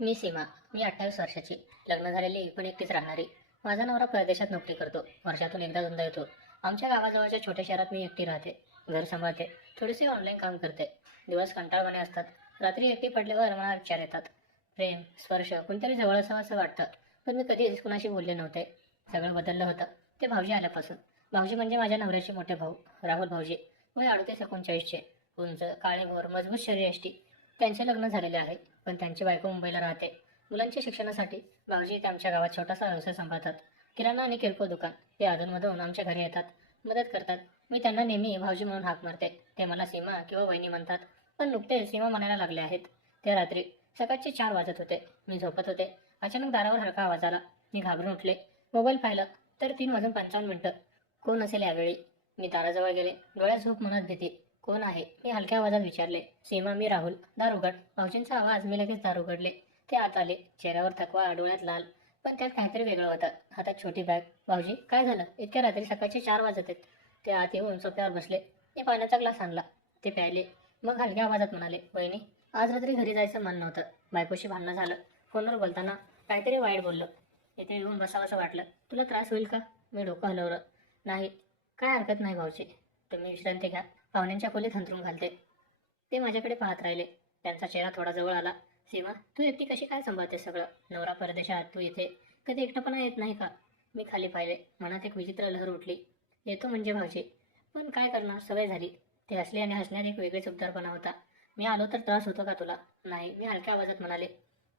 मी सीमा. मी 28 वर्षाची, लग्न झालेली पण एकटीच राहणारी. माझा नवरा परदेशात नोकरी करतो. वर्षातून एकदा दोनदा येतो. आमच्या गावाजवळच्या छोट्या शहरात मी एकटी राहते. घर सांभाळते, थोडेसे ऑनलाईन काम करते. दिवस कंटाळवाणे असतात. रात्री एकटी पडल्यावर मला विचार येतात. प्रेम, स्पर्श, कोणतरी जवळ असावं असं वाटतं. पण मी कधीच कुणाशी बोलले नव्हते. सगळं बदललं होतं ते भाऊजी आल्यापासून. भाऊजी म्हणजे माझ्या नवऱ्याचे मोठे भाऊ, राहुल भाऊजी. वय 38-39चे, उंच, काळेभोर, मजबूत शरीरयष्टी. त्यांचे लग्न झालेले आहे, पण त्यांची बायको मुंबईला राहते. मुलांच्या शिक्षणासाठी भाऊजी इथे आमच्या गावात छोटासा व्यवसाय सांभाळतात. किराणा आणि किरकोळ दुकान. ते अधूनमधून आमच्या घरी येतात, मदत करतात. मी त्यांना नेहमी भाऊजी म्हणून हाक मारते. ते मला सीमा किंवा वहिनी म्हणतात, पण नुकतेच सीमा म्हणायला लागले आहेत. त्या रात्री सकाळचे 4 वाजत होते. मी झोपत होते. अचानक दारावर हलका आवाज आला. मी घाबरून उठले. मोबाईल पाहिला तर 3:55. कोण असेल यावेळी? मी दाराजवळ गेले. डोळ्यात झोप, मनात भीती. कोण आहे? मी हलक्या आवाजात विचारले. सीमा, मी राहुल. दार उघड. भाऊजींचा आवाज. मी लगेच दार उघडले. ते आत आले. चेहऱ्यावर थकवा, डोळ्यात लाल, पण त्यात काहीतरी वेगळं होतं. हातात छोटी बॅग. भाऊजी, काय झालं? इतक्या रात्री सकाळचे 4 वाजत आहेत. ते आत येऊन सोफ्यावर बसले. मी पाण्याचा ग्लास आणला. ते प्यायले. मग हलक्या आवाजात म्हणाले, वहिनी, आज रात्री घरी जायचं मन नव्हतं. बायकोशी भांडणं झालं. फोनवर बोलताना काहीतरी वाईट बोललं. इथे येऊन बसावंसं वाटलं. तुला त्रास होईल का? मी डोकं हलवलं. नाही, काय हरकत नाही भाऊजी. तुम्ही विश्रांती घ्या. पाहुण्यांच्या खोलीत अंथरूण घालते. ते माझ्याकडे पाहत राहिले. त्यांचा चेहरा थोडा जवळ आला. सीमा, तू एकटी कशी काय सांभाळते सगळं? नवरा परदेशात, तू इथे. कधी एकटेपणा येत नाही का? मी खाली पाहिले. मनात एक विचित्र लहर उठली. येतो म्हणजे भाऊजी, पण काय करणार, सवय झाली. ते हसले आणि हसण्यात एक वेगळीच उबदारपणा होता. मी आलो तर त्रास होतो का तुला? नाही, मी हलक्या आवाजात म्हणाले.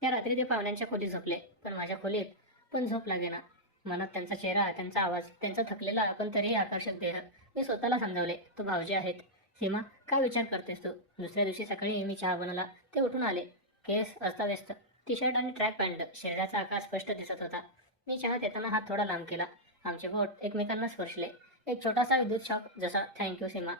त्या रात्री ते पाहुण्यांच्या खोलीत झोपले, पण माझ्या खोलीत पण झोप लागेना. मनात त्यांचा चेहरा, त्यांचा आवाज, त्यांचा थकलेला पण तरीही आकर्षक देह. मी स्वतःला समजावले, तो भाऊजी आहेत. सीमा, काय विचार करतेस तू? दुसऱ्या दिवशी सकाळी मी चहा बनवला. ते उठून आले. केस अस्ताव्यस्त, टी शर्ट आणि ट्रॅक पॅन्ट. शरीराचा आकार स्पष्ट दिसत होता. मी चहा देताना हात थोडा लांब केला. आमचे बोट एकमेकांना स्पर्शले. एक छोटासा विद्युत शॉक, जसा थँक्यू सीमा.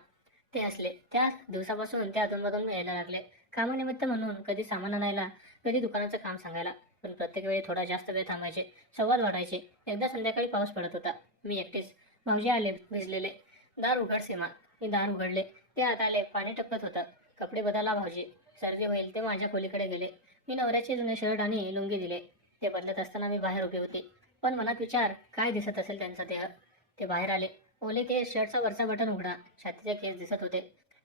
ते हसले. त्या दिवसापासून ते अधूनमधून यायला लागले. कामानिमित्त म्हणून, कधी सामान आणायला, कधी दुकानाचं काम सांगायला. पण प्रत्येक वेळी थोडा जास्त वेळ थांबायचे. संवाद वाढायचे. एकदा संध्याकाळी पाऊस पडत होता. मी एकटेच. भाऊजी आले, भिजलेले. दार उघड सीमा. मी दार उघडले. ते आत आले. पाणी टपकत होतं. कपडे बदला भाऊजी, सर्दी होईल. ते माझ्या खोलीकडे गेले. मी नवऱ्याचे जुने शर्ट आणि लुंगी दिले. ते बदलत असताना मी बाहेर उभी होती. पण मनात विचार, काय दिसत असेल त्यांचा देह. ते बाहेर आले. ओले केस, शर्टचा वरचा बटन उघडा, छातीचे केस दिसत होते.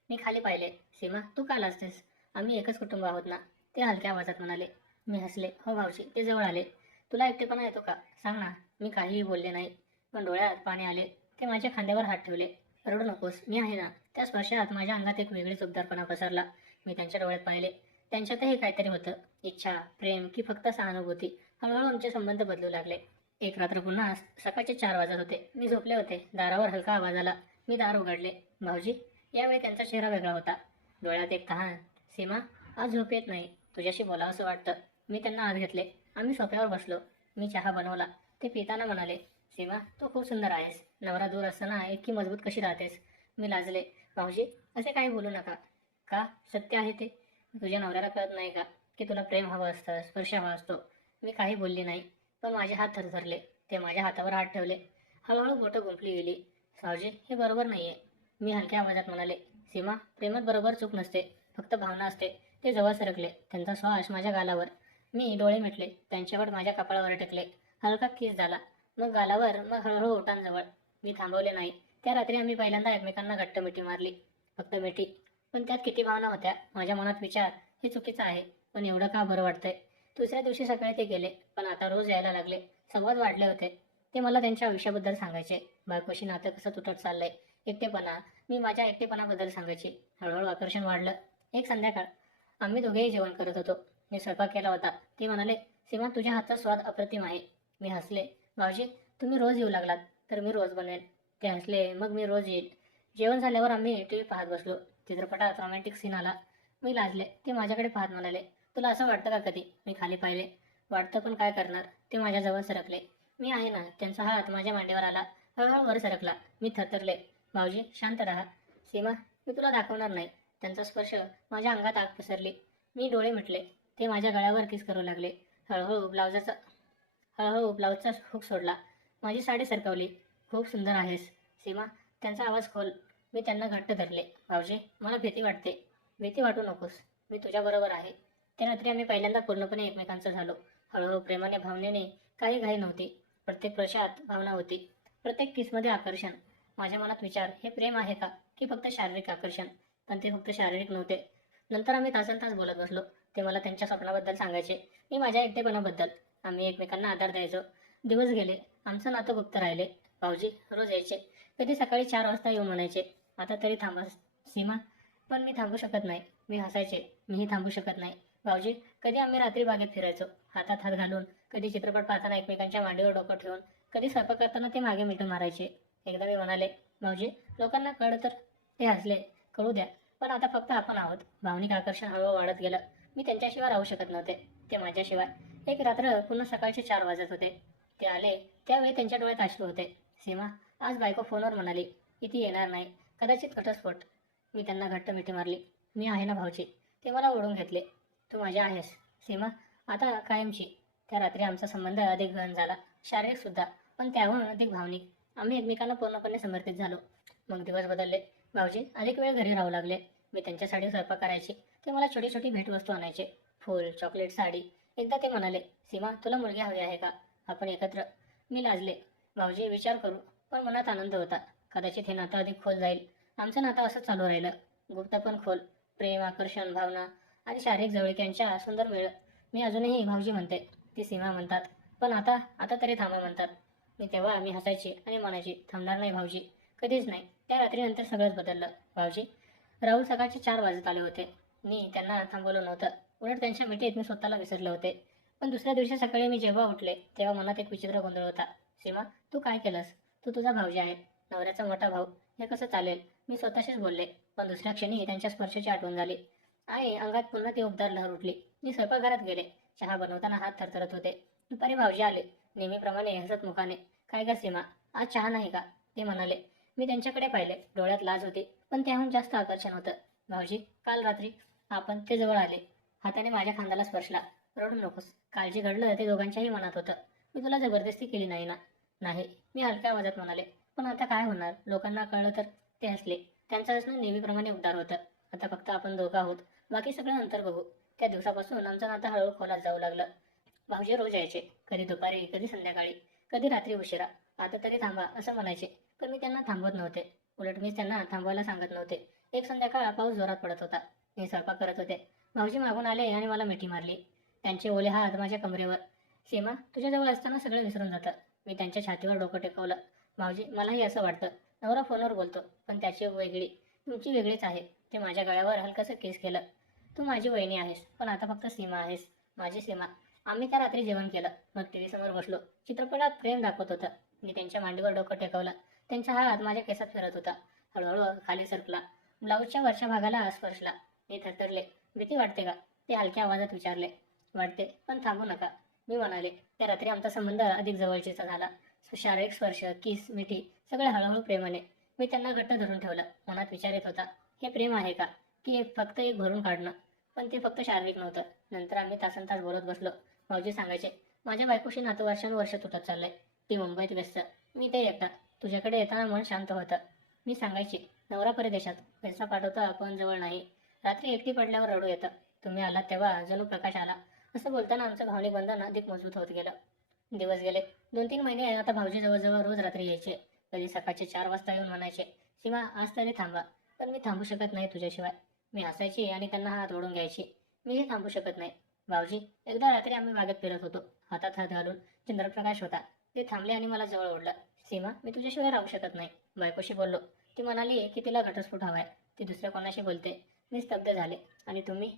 मी खाली पाहिले. सीमा, तू का लाजतेस? आम्ही एकच कुटुंब आहोत ना? ते हलक्या आवाजात म्हणाले. मी हसले. हो भाऊजी. ते जवळ आले. तुला एकटेपणा येतो का? सांग ना. मी काहीही बोलले नाही, पण डोळ्यात पाणी आले. ते माझ्या खांद्यावर हात ठेवले. रडू नकोस, मी आहे ना. त्या स्पर्शात माझ्या अंगात एक वेगळीच उबदारपणा पसरला. मी त्यांच्या डोळ्यात पाहिले. त्यांच्यातही काहीतरी होतं. इच्छा, प्रेम की फक्त सहानुभूती. हळूहळू आमचे संबंध बदलू लागले. एक रात्र पुन्हा सकाळचे 4 वाजत होते. मी झोपले होते. दारावर हलका आवाज आला. मी दार उघडले. भाऊजी. यावेळी त्यांचा चेहरा वेगळा होता. डोळ्यात एक तहान. सीमा, आज झोप येत नाही. तुझ्याशी बोलावंसं वाटतं. मी त्यांना आत घेतले. आम्ही सोफ्यावर बसलो. मी चहा बनवला. ते पिताना म्हणाले, सीमा, तू खूप सुंदर आहेस. नवरा दूर असताना इतकी मजबूत कशी राहतेस? मी लाजले. भाऊजी, असे काही बोलू नका. का? सत्य आहे ते. तुझ्या नवऱ्याला कळत नाही का, की तुला प्रेम हवं असतं, स्पर्श हवा असतो? मी काही बोलली नाही, पण माझे हात थरथरले. ते माझ्या हातावर हात ठेवले. हळूहळू बोटं गुंफली गेली. भाऊजी, हे बरोबर नाहीये. मी हलक्या आवाजात म्हणाले. सीमा, प्रेमात बरोबर चूक नसते, फक्त भावना असते. ते जवळ सरकले. त्यांचा श्वास माझ्या गालावर. मी डोळे मिटले. त्यांच्यावर माझ्या कपाळावर टेकले. हलका किस झाला. मग गालावर, मग हळूहळू ओठांजवळ. मी थांबवले नाही. त्या रात्री आम्ही पहिल्यांदा एकमेकांना घट्ट मिठी मारली. फक्त मिठी, पण त्यात किती भावना होत्या. माझ्या मनात विचार, हे चुकीचं आहे, पण एवढं का बरं वाटतंय? दुसऱ्या दिवशी सकाळी ते गेले, पण आता रोज यायला लागले. संवाद वाढले होते. ते मला त्यांच्या आयुष्याबद्दल सांगायचे. बायकोशी नातं कसं तुटत चाललंय. एकटेपणा. मी माझ्या एकटेपणाबद्दल सांगायची. हळूहळू आकर्षण वाढलं. एक संध्याकाळ, आम्ही दोघेही जेवण करत होतो. मी स्वयंपाक केला होता. ते म्हणाले, सीमा, तुझ्या हातचा स्वाद अप्रतिम आहे. मी हसले. भाऊजी, तुम्ही रोज येऊ लागलात तर मी रोज बनवेन. ते हसले. मग मी रोज येईल. जेवण झाल्यावर आम्ही टीव्ही पाहत बसलो. चित्रपटात रोमॅन्टिक सीन आला. मी लाजले. ते माझ्याकडे पाहत म्हणाले, तुला असं वाटतं का कधी? मी खाली पाहिले. वाटतं, पण काय करणार? ते माझ्याजवळ सरकले. मी आहे ना. त्यांचा हात माझ्या मांडीवर आला. हळूहळू वर सरकला. मी थरथरले. भाऊजी, शांत राहा. सीमा, मी तुला दाखवणार नाही. त्यांचा स्पर्श. माझ्या अंगात आग पसरली. मी डोळे मिटले. ते माझ्या गळ्यावर किस करू लागले. हळूहळू ब्लाउजचा हुक सोडला. माझी साडी सरकवली. खूप सुंदर आहेस सीमा. त्यांचा आवाज खोल. मी त्यांना घट्ट धरले. भाऊजी, मला भीती वाटते. भीती वाटू नकोस. मी तुझ्याबरोबर आहे. त्या रात्री आम्ही पहिल्यांदा पूर्णपणे एकमेकांचं झालो. हळूहळू प्रेमाने भावनेने काही घाई नव्हती. प्रत्येक स्पर्शात भावना होती, प्रत्येक किसमध्ये आकर्षण. माझ्या मनात विचार, हे प्रेम आहे का की फक्त शारीरिक आकर्षण? पण ते फक्त शारीरिक नव्हते. नंतर आम्ही तासनतास बोलत बसलो. ते मला त्यांच्या स्वप्नाबद्दल सांगायचे, मी माझ्या एकटेपणाबद्दल. आम्ही एकमेकांना आधार द्यायचो. दिवस गेले, आमचं नातं गुप्त राहिले. भाऊजी रोज यायचे, कधी सकाळी 4 वाजता येऊ म्हणायचे, आता तरी थांबा सीमा. पण मी थांबू शकत नाही. मी हसायचे, मीही थांबू शकत नाही. भाऊजी कधी आम्ही रात्री बागेत फिरायचो, हातात हात घालून, कधी चित्रपट पाहताना एकमेकांच्या मांडीवर डोकं ठेवून, कधी स्वयंपाक करताना ते मागे मिटून मारायचे. एकदा मी म्हणाले, भाऊजी लोकांना कळलं तर? ते हसले, कळू द्या, पण आता फक्त आपण आहोत. भावनिक आकर्षण हळूहळू वाढत गेलं. मी त्यांच्याशिवाय राहू शकत नव्हते, ते माझ्याशिवाय. एक रात्र पुन्हा सकाळचे 4 वाजत होते. ते आले त्यावेळी त्यांच्या डोळ्यात अश्रू होते. सीमा, आज बायको फोनवर म्हणाली की ती येणार नाही, कदाचित घटस्फोट. मी त्यांना घट्ट मिठी मारली. मी आहे ना भाऊजी. ते मला ओढून घेतले. तू माझ्या आहेस सीमा, आता कायमची. त्या रात्री आमचा संबंध अधिक घन झाला, शारीरिक सुद्धा, पण त्याहून अधिक भावनिक. आम्ही एकमेकांना पूर्णपणे समर्पित झालो. मग दिवस बदलले. भाऊजी अधिक वेळ घरी राहू लागले. मी त्यांच्यासाठी स्वयंपाक करायची. ते मला छोटी छोटी भेटवस्तू आणायचे, फूल, चॉकलेट, साडी. एकदा ते म्हणाले, सीमा तुला मुलगी हवी आहे का, आपण एकत्र. मी लाजले. भाऊजी विचार करू. पण मनात आनंद होता. कदाचित हे नातं अधिक खोल जाईल. आमचं नातं असं चालू राहिलं, गुप्त पण खोल. प्रेम, आकर्षण, भावना आणि शारीरिक जवळीक यांच्या सुंदर मेळ. मी अजूनही भाऊजी म्हणते, ती सीमा म्हणतात. पण आता आता तरी थांबा म्हणतात. तेव्हा मी हसायची आणि म्हणायची, थांबणार नाही भाऊजी, कधीच नाही. त्या रात्रीनंतर सगळंच बदललं. भाऊजी राहुल सकाळचे 4 वाजत आले होते. मी त्यांना थांबवलं नव्हतं. उलट त्यांच्या मिठीत मी स्वतःला विसरले होते. पण दुसऱ्या दिवशी सकाळी मी जेव्हा उठले तेव्हा मनात एक विचित्र गोंधळ होता. सीमा तू काय केलंस? तू तुझा भाऊजी आहे, नवऱ्याचा मोठा भाऊ, हे कसं चालेल? मी स्वतःशीच बोलले. पण दुसऱ्या क्षणी त्यांच्या स्पर्शाची आठवण झाली आणि अंगात पुन्हा ती उबदार लहर उठली. मी स्वयंपाकघरात गेले. चहा बनवताना हात थरथरत होते. दुपारी भाऊजी आले, नेहमीप्रमाणे हसत मुखाने. काय ग सीमा, आज चहा नाही का? ते म्हणाले. मी त्यांच्याकडे पाहिले. डोळ्यात लाज होती, पण त्याहून जास्त आकर्षण होतं. भाऊजी काल रात्री आपण ते जवळ आले, हाताने माझ्या खांद्याला स्पर्शला. रडू नकोस, काळजी घडलं ते दोघांच्याही मनात होतं. मी तुला जबरदस्ती केली नाही ना? नाही, मी हलक्या आवाजात म्हणाले. पण आता काय होणार, लोकांना कळलं तर? ते हसले. त्यांचं हसणं नेहमीप्रमाणे उबदार होतं. आता फक्त आपण दोघं आहोत, बाकी सगळं नंतर बघू. त्या दिवसापासून आमचं नातं हळूहळू खोलात जाऊ लागलं. भाऊजी रोज यायचे, कधी दुपारी, कधी संध्याकाळी, कधी रात्री उशिरा. आता तरी थांबा असं म्हणायचे, पण मी त्यांना थांबवत नव्हते. उलट मी त्यांना थांबवायला सांगत नव्हते. एक संध्याकाळ पाऊस जोरात पडत होता. मी स्वयंपाक करत होते. भाऊजी मागून आले आणि मला मिठी मारली. त्यांचे ओले हात माझ्या कमरेवर. सीमा तुझ्याजवळ असताना सगळं विसरून जातं. मी त्यांच्या छातीवर डोकं टेकवलं. भाऊजी मलाही असं वाटतं. नवरा फोनवर बोलतो, पण त्याची वेगळी, तुमची वेगळीच आहे. ते माझ्या गळ्यावर हलकंसं केस केलं. तू माझी वहिनी आहेस, पण आता फक्त सीमा आहेस, माझी सीमा. आम्ही त्या रात्री जेवण केलं. मग टीव्ही समोर बसलो. चित्रपटात प्रेम दाखवत होतं. मी त्यांच्या मांडीवर डोकं टेकवलं. त्यांचा हात माझ्या केसात फिरत होता. हळूहळू खाली सरकला. ब्लाऊजच्या वरच्या भागाला स्पर्शला. मी थरथरले. भीती वाटते का? ते हलक्या आवाजात विचारले. वाटते, पण थांबू नका, मी म्हणाले. त्या रात्री आमचा संबंध अधिक जवळचीचा झाला. शारीरिक स्पर्श, किस, मिठी, सगळे हळूहळू प्रेमाने. मी त्यांना घट्ट धरून ठेवलं. मनात विचार येत होता, हे प्रेम आहे का की फक्त एक भरून काढणं? पण ते फक्त शारीरिक नव्हतं. नंतर आम्ही तासनतास बोलत बसलो. भाऊजी सांगायचे, माझ्या बायकोशी नातं वर्षानुवर्ष तुटत चाललंय. ती मुंबईत व्यस्त, मी ते एकटा. तुझ्याकडे येताना मन शांत होतं. मी सांगायची, नवरा परदेशात, पैसा पाठवता पण जवळ नाही. रात्री एकटी पडल्यावर रडू येतं. तुम्ही आलात तेव्हा जणू प्रकाश आला. असं बोलताना आमचं भावनिक बंधन अधिक मजबूत होत गेलं. दिवस गेले. 2-3 महिने आता भाऊजी जवळजवळ रोज रात्री यायचे. कधी सकाळचे 4 वाजता येऊन म्हणायचे, सीमा आज तरी थांबा. पण मी थांबू शकत नाही तुझ्याशिवाय. मी हसायची आणि त्यांना हात ओढून घ्यायची. मीही थांबू शकत नाही. भाऊजी एकदा रात्री आम्ही बागेत फिरत होतो. हातात हात घालून. चंद्रप्रकाश होता. ते थांबले आणि मला जवळ ओढलं. सीमा मी तुझ्याशिवाय राहू शकत नाही. बायकोशी बोललो. ती म्हणाली की तिला घटस्फोट हवाय, ती दुसऱ्या कोणाशी बोलते. मी स्तब्ध झाले. आणि तुम्ही?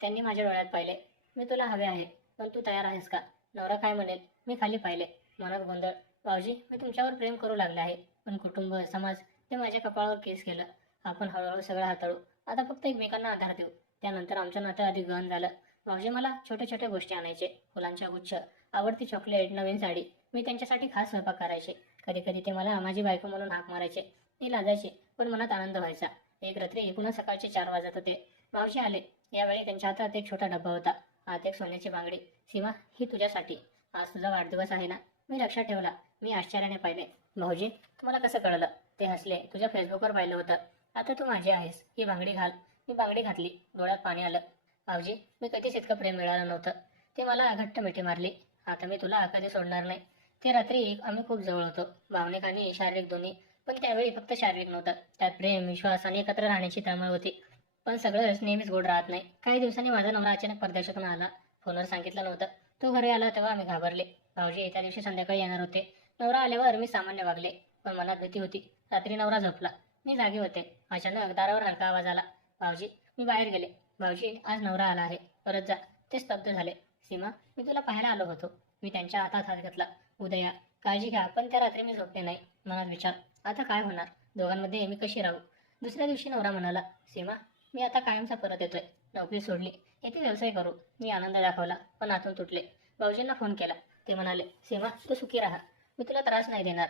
त्यांनी माझ्या डोळ्यात पाहिले. मी तुला हवे आहे, पण तू तयार आहेस का? नवरा काय म्हणेल? मी खाली पाहिले. मनात गोंधळ. भाऊजी मी तुमच्यावर प्रेम करू लागले आहे, पण कुटुंब, समाज, ते माझ्या कपाळावर केस केलं. आपण हळूहळू सगळं हाताळू. आता फक्त एकमेकांना आधार देऊ. त्यानंतर आमचं नातं अधिक गहन झालं. भाऊजी मला छोट्या छोट्या गोष्टी आणायचे. फुलांच्या गुच्छ, आवडती चॉकलेट, नवीन साडी. मी त्यांच्यासाठी खास स्वयंपाक करायचे. कधी कधी ते मला माझी बायको म्हणून हाक मारायचे. मी लाजायचे, पण मनात आनंद व्हायचा. एक रात्री पुन्हा सकाळचे 4 वाजत होते. भाऊजी आले. यावेळी त्यांच्या हातात एक छोटा डब्बा होता. आत एक सोन्याची बांगडी. सीमा ही तुझ्यासाठी. आज तुझा वाढदिवस आहे ना? मी लक्षात ठेवला. मी आश्चर्याने पाहिले. भाऊजी तुम्हाला कसं कळलं? ते हसले. तुझ्या फेसबुकवर पाहिलं होतं. आता तू माझी आहेस. ही बांगडी घाल. मी बांगडी घातली. डोळ्यात पाणी आलं. भाऊजी, मी कधीच इतकं प्रेम मिळालं नव्हतं. ते मला घट्ट मिठी मारली. आता मी तुला कधी सोडणार नाही. ते रात्री आम्ही खूप जवळ होतो, भावनिक आणि शारीरिक दोन्ही. पण त्यावेळी फक्त शारीरिक नव्हतं, त्यात प्रेम, विश्वास आणि एकत्र राहण्याची तळमळ होती. पण सगळंच नेहमीच गोड राहत नाही. काही दिवसांनी माझा नवरा अचानक परदेशातून आला. फोनवर सांगितलं नव्हतं. तो घरी आला तेव्हा आम्ही घाबरले. भाऊजी त्या दिवशी संध्याकाळी येणार होते. नवरा आल्यावर मी सामान्य वागले, पण मनात भीती होती. रात्री नवरा झोपला, मी जागे होते. अचानक दारावर हलका आवाज आला. भाऊजी, मी बाहेर गेले. भाऊजी, आज नवरा आला आहे, परत जा. ते स्तब्ध झाले. सीमा, मी तुला पाहायला आलो होतो. मी त्यांच्या हातात हात घेतला. उदया, काळजी घ्या. पण त्या रात्री मी झोपले नाही. मनात विचार, आता काय होणार? दोघांमध्ये मी कशी राहू? दुसऱ्या दिवशी नवरा म्हणाला, सीमा, मी आता कायमचा परत येतोय. नोकरी सोडली, येथे व्यवसाय करू. मी आनंद दाखवला, पण आतून तुटले. भाऊजींना फोन केला. ते म्हणाले, सीमा, तू सुखी राहा. मी तुला त्रास नाही देणार.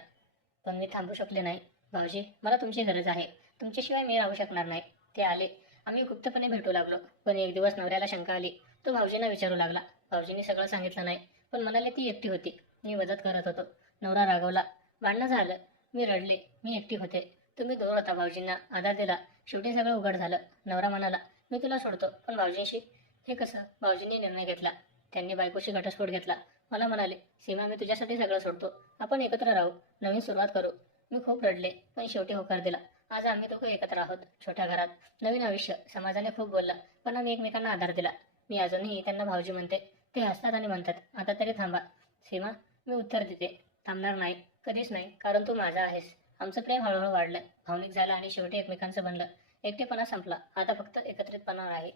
पण मी थांबू शकले नाही. भाऊजी, मला तुमची गरज आहे. तुमच्याशिवाय मी राहू शकणार नाही. ते आले. आम्ही गुप्तपणे भेटू लागलो. पण एक दिवस नवऱ्याला शंका आली. तो भाऊजींना विचारू लागला. भाऊजींनी सगळं सांगितलं नाही, पण म्हणाले ती एकटी होती. मी मदत करत होतो. नवरा रागवला. भांडणं झालं. मी रडले. मी एकटी होते. तुम्ही दूर होता. भाऊजींना आधार दिला. शेवटी सगळं उघड झालं. नवरा म्हणाला, मी तुला सोडतो, पण भाऊजींशी? हे कसं? भाऊजींनी निर्णय घेतला. त्यांनी बायकोशी घटस्फोट घेतला. मला म्हणाले, सीमा, मी तुझ्यासाठी सगळं सोडतो. आपण एकत्र राहू. नवीन सुरुवात करू. मी खूप रडले, पण शेवटी होकार दिला. आज आम्ही दोघं एकत्र आहोत. छोट्या घरात नवीन आयुष्य. समाजाने खूप बोललं, पण आम्ही एकमेकांना आधार दिला. मी अजूनही त्यांना भाऊजी म्हणते. ते हसतात आणि म्हणतात, आता तरी थांबा. सीमा, मी उत्तर देते, थांबणार नाही. कधीच नाही. कारण तू माझा आहेस. आमचं प्रेम हळूहळू वाढलं, भावनिक झालं आणि शेवटी एकमेकांचं बनलं. एकटेपणा संपला. आता फक्त एकत्रितपणा आहे.